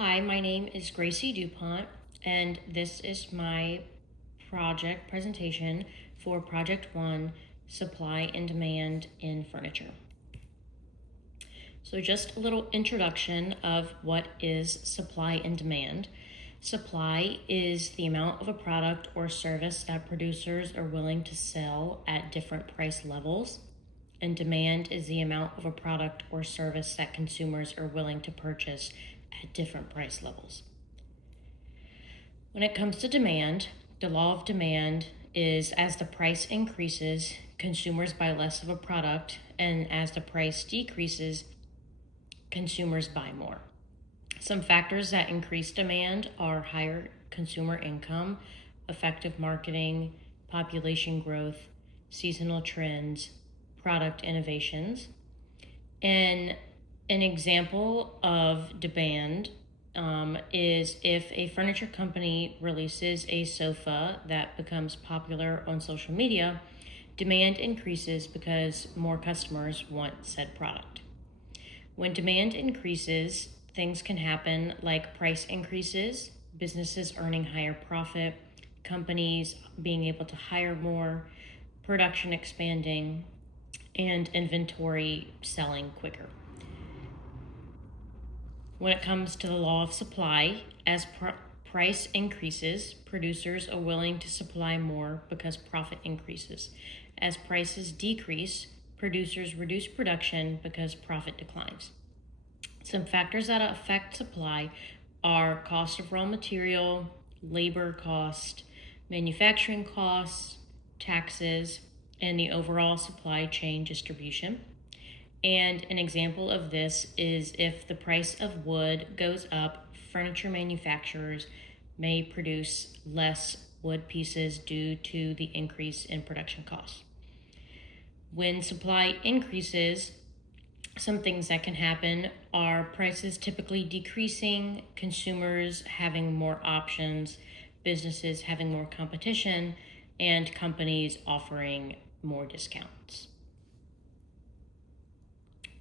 Hi, my name is Gracie DuPont, and this is my project presentation for Project 1, Supply and Demand in Furniture. So just a little introduction of what is supply and demand. Supply is the amount of a product or service that producers are willing to sell at different price levels, and demand is the amount of a product or service that consumers are willing to purchase at different price levels. When it comes to demand, the law of demand is as the price increases, consumers buy less of a product, and as the price decreases, consumers buy more. Some factors that increase demand are higher consumer income, effective marketing, population growth, seasonal trends, product innovations. And an example of demand is if a furniture company releases a sofa that becomes popular on social media, demand increases because more customers want said product. When demand increases, things can happen like price increases, businesses earning higher profit, companies being able to hire more, production expanding, and inventory selling quicker. When it comes to the law of supply, as price increases, producers are willing to supply more because profit increases. As prices decrease, producers reduce production because profit declines. Some factors that affect supply are cost of raw material, labor cost, manufacturing costs, taxes, and the overall supply chain distribution. And an example of this is if the price of wood goes up, furniture manufacturers may produce less wood pieces due to the increase in production costs. When supply increases, some things that can happen are prices typically decreasing, consumers having more options, businesses having more competition, and companies offering more discounts.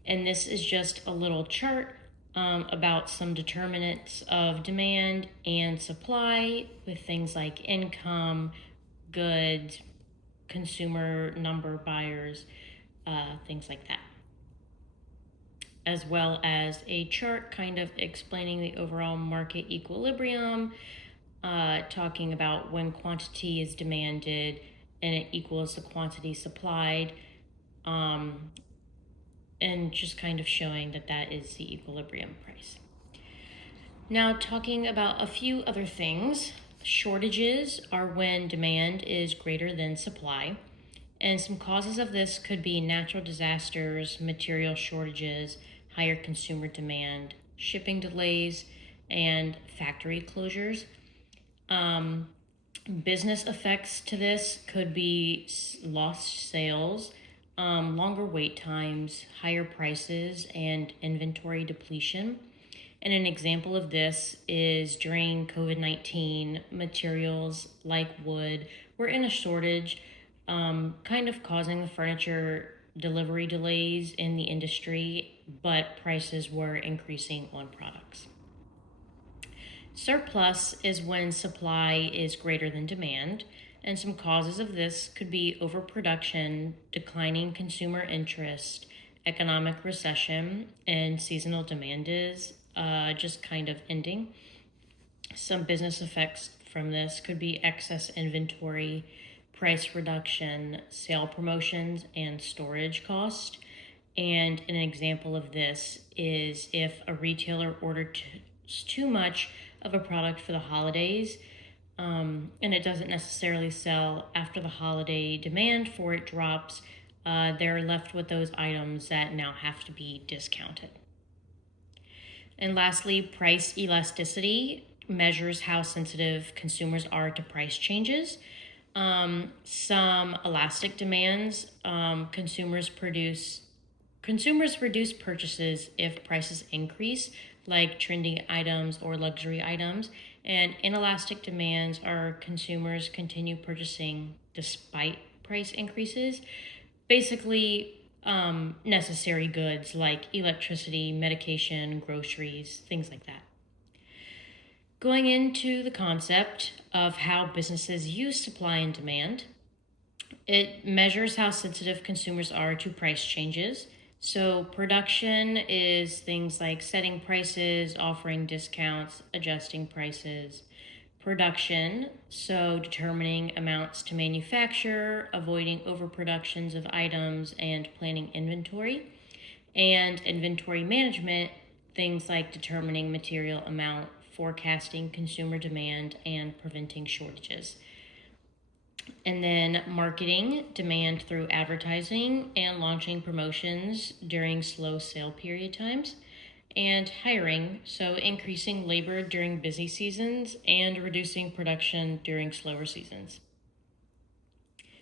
And this is just a little chart about some determinants of demand and supply with things like income, goods, consumer number buyers, things like that. As well as a chart kind of explaining the overall market equilibrium, talking about when quantity is demanded and it equals the quantity supplied, and just kind of showing that that is the equilibrium price. Now, talking about a few other things. Shortages are when demand is greater than supply, and some causes of this could be natural disasters, material shortages, higher consumer demand, shipping delays, and factory closures. Business effects to this could be lost sales, longer wait times, higher prices, and inventory depletion. And an example of this is during COVID-19, materials like wood were in a shortage, kind of causing the furniture delivery delays in the industry, but prices were increasing on products. Surplus is when supply is greater than demand, and some causes of this could be overproduction, declining consumer interest, economic recession, and seasonal demand is just kind of ending. Some business effects from this could be excess inventory, price reduction, sale promotions, and storage cost. And an example of this is if a retailer orders too much of a product for the holidays, and it doesn't necessarily sell after the holiday, demand for it drops, they're left with those items that now have to be discounted. And lastly, price elasticity measures how sensitive consumers are to price changes. Some elastic demands, consumers reduce purchases if prices increase, like trending items or luxury items. And inelastic demands are consumers continue purchasing despite price increases. Basically, necessary goods like electricity, medication, groceries, things like that. Going into the concept of how businesses use supply and demand, it measures how sensitive consumers are to price changes. So, production is things like setting prices, offering discounts, adjusting prices. Production, so determining amounts to manufacture, avoiding overproductions of items, and planning inventory. And inventory management, things like determining material amount, forecasting consumer demand, and preventing shortages. And then marketing, demand through advertising and launching promotions during slow sale period times. And hiring, so increasing labor during busy seasons and reducing production during slower seasons.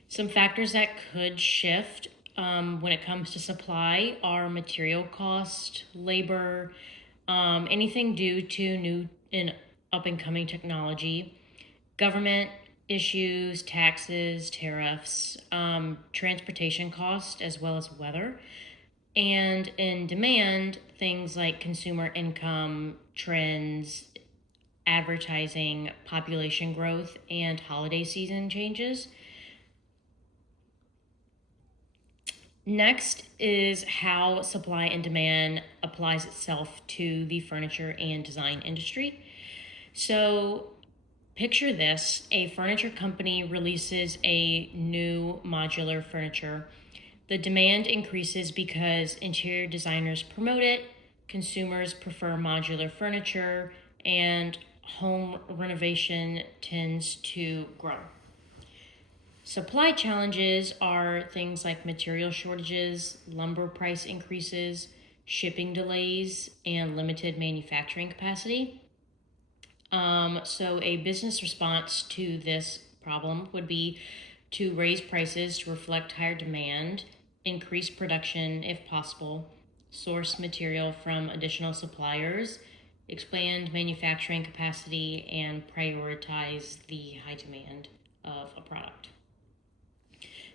Some factors that could shift when it comes to supply are material cost, labor, anything due to new and up and coming technology, government issues, taxes, tariffs, transportation cost, as well as weather. And in demand, things like consumer income, trends, advertising, population growth, and holiday season changes. Next is how supply and demand applies itself to the furniture and design industry. So, picture this: a furniture company releases a new modular furniture. The demand increases because interior designers promote it, consumers prefer modular furniture, and home renovation tends to grow. Supply challenges are things like material shortages, lumber price increases, shipping delays, and limited manufacturing capacity. So, a business response to this problem would be to raise prices to reflect higher demand, increase production if possible, source material from additional suppliers, expand manufacturing capacity, and prioritize the high demand of a product.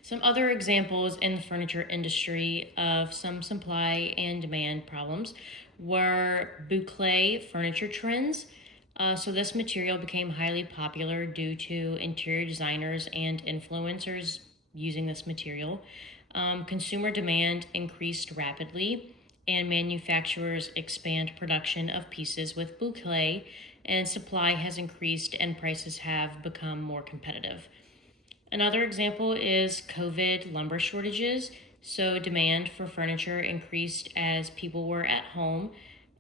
Some other examples in the furniture industry of some supply and demand problems were boucle furniture trends. So, this material became highly popular due to interior designers and influencers using this material. Consumer demand increased rapidly, and manufacturers expand production of pieces with boucle, and supply has increased and prices have become more competitive. Another example is COVID lumber shortages. So, demand for furniture increased as people were at home,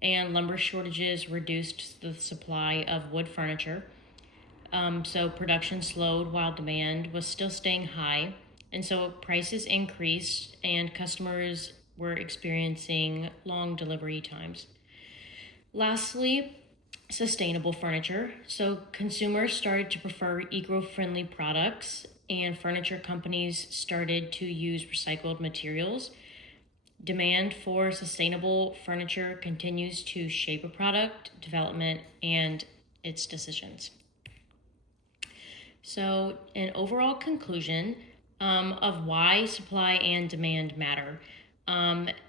and lumber shortages reduced the supply of wood furniture. So, production slowed while demand was still staying high. And so, prices increased, and customers were experiencing long delivery times. Lastly, sustainable furniture. So, consumers started to prefer eco friendly products, and furniture companies started to use recycled materials. Demand for sustainable furniture continues to shape a product development and its decisions. So, an overall conclusion of why supply and demand matter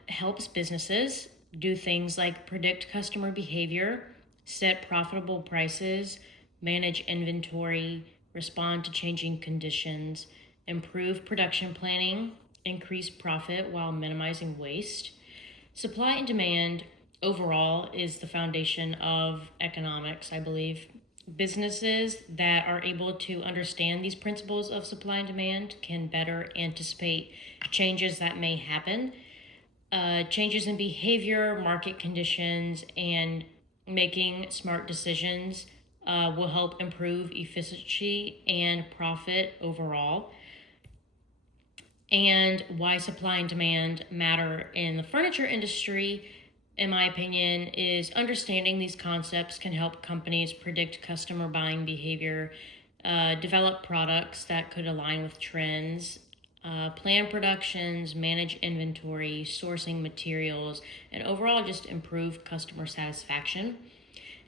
helps businesses do things like predict customer behavior, set profitable prices, manage inventory, respond to changing conditions, improve production planning, increase profit while minimizing waste. Supply and demand overall is the foundation of economics, I believe. Businesses that are able to understand these principles of supply and demand can better anticipate changes that may happen, changes in behavior, market conditions, and making smart decisions will help improve efficiency and profit overall. And why supply and demand matter in the furniture industry, in my opinion, is understanding these concepts can help companies predict customer buying behavior, develop products that could align with trends, plan productions, manage inventory, sourcing materials, and overall just improve customer satisfaction.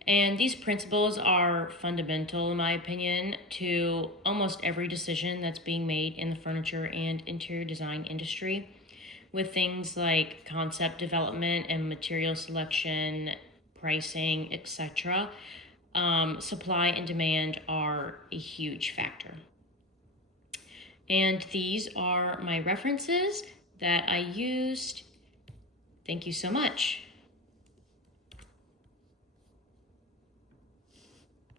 And these principles are fundamental, in my opinion, to almost every decision that's being made in the furniture and interior design industry, with things like concept development and material selection, pricing, etc. supply and demand are a huge factor. And these are my references that I used. Thank you so much.